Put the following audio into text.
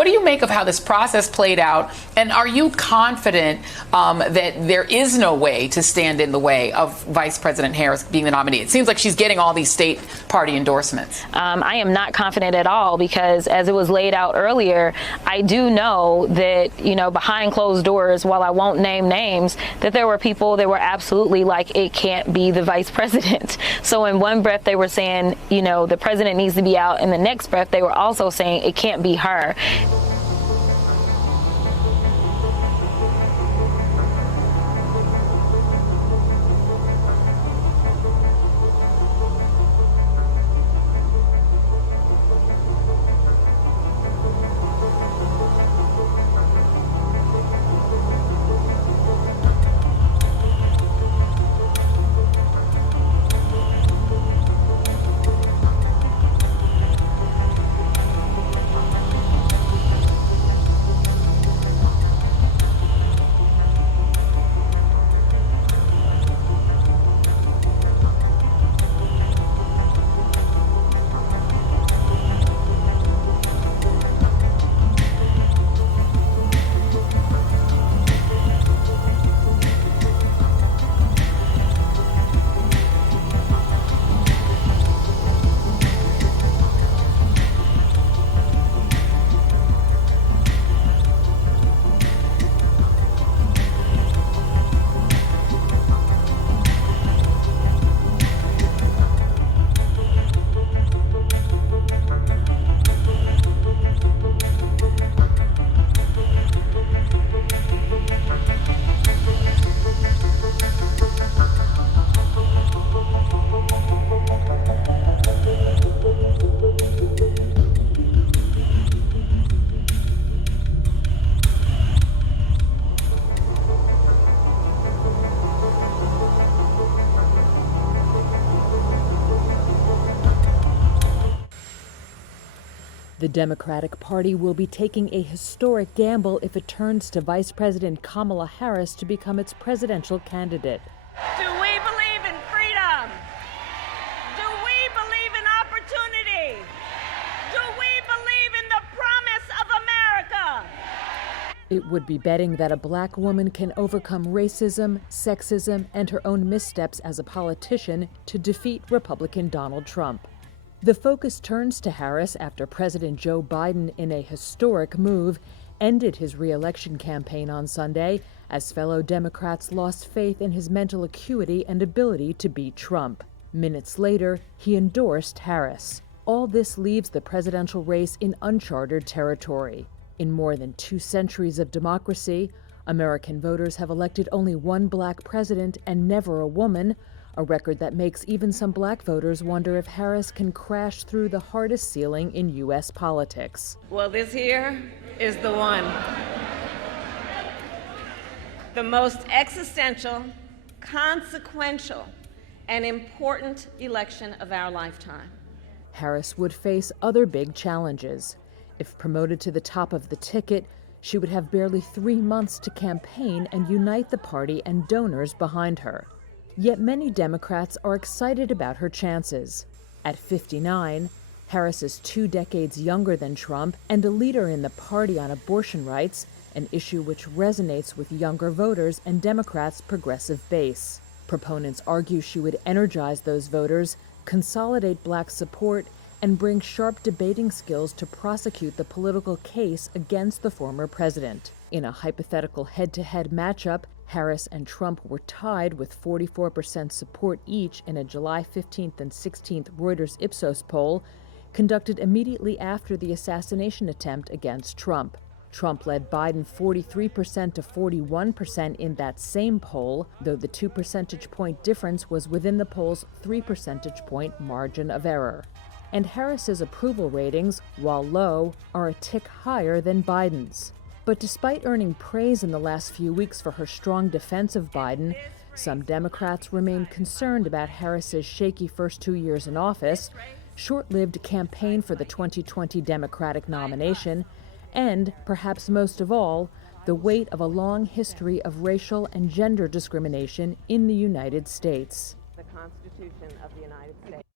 What do you make of how this process played out? And are you confident that there is no way to stand in the way of Vice President Harris being the nominee? It seems like she's getting all these state party endorsements. I am not confident at all because, as it was laid out earlier, I do know that, behind closed doors, while I won't name names, that there were people that were absolutely like, it can't be the vice president. So in one breath, they were saying, the president needs to be out. In the next breath, they were also saying it can't be her. The Democratic Party will be taking a historic gamble if it turns to Vice President Kamala Harris to become its presidential candidate. Do we believe in freedom? Do we believe in opportunity? Do we believe in the promise of America? It would be betting that a black woman can overcome racism, sexism, and her own missteps as a politician to defeat Republican Donald Trump. The focus turns to Harris after President Joe Biden, in a historic move, ended his re-election campaign on Sunday as fellow Democrats lost faith in his mental acuity and ability to beat Trump. Minutes later, he endorsed Harris. All this leaves the presidential race in uncharted territory. In more than 2 centuries of democracy, American voters have elected only one black president and never a woman, a record that makes even some black voters wonder if Harris can crash through the hardest ceiling in U.S. politics. Well, this here is the one. The most existential, consequential, and important election of our lifetime. Harris would face other big challenges. If promoted to the top of the ticket, she would have barely 3 months to campaign and unite the party and donors behind her. Yet many Democrats are excited about her chances. At 59, Harris is 2 decades younger than Trump and a leader in the party on abortion rights, an issue which resonates with younger voters and Democrats' progressive base. Proponents argue she would energize those voters, consolidate black support, and bring sharp debating skills to prosecute the political case against the former president. In a hypothetical head-to-head matchup, Harris and Trump were tied with 44% support each in a July 15th and 16th Reuters Ipsos poll conducted immediately after the assassination attempt against Trump. Trump led Biden 43% to 41% in that same poll, though the 2 percentage point difference was within the poll's 3 percentage point margin of error. And Harris's approval ratings, while low, are a tick higher than Biden's. But despite earning praise in the last few weeks for her strong defense of Biden, some Democrats remain concerned about Harris's shaky first 2 years in office, short-lived campaign for the 2020 Democratic nomination, and, perhaps most of all, the weight of a long history of racial and gender discrimination in the United States. The Constitution of the United States.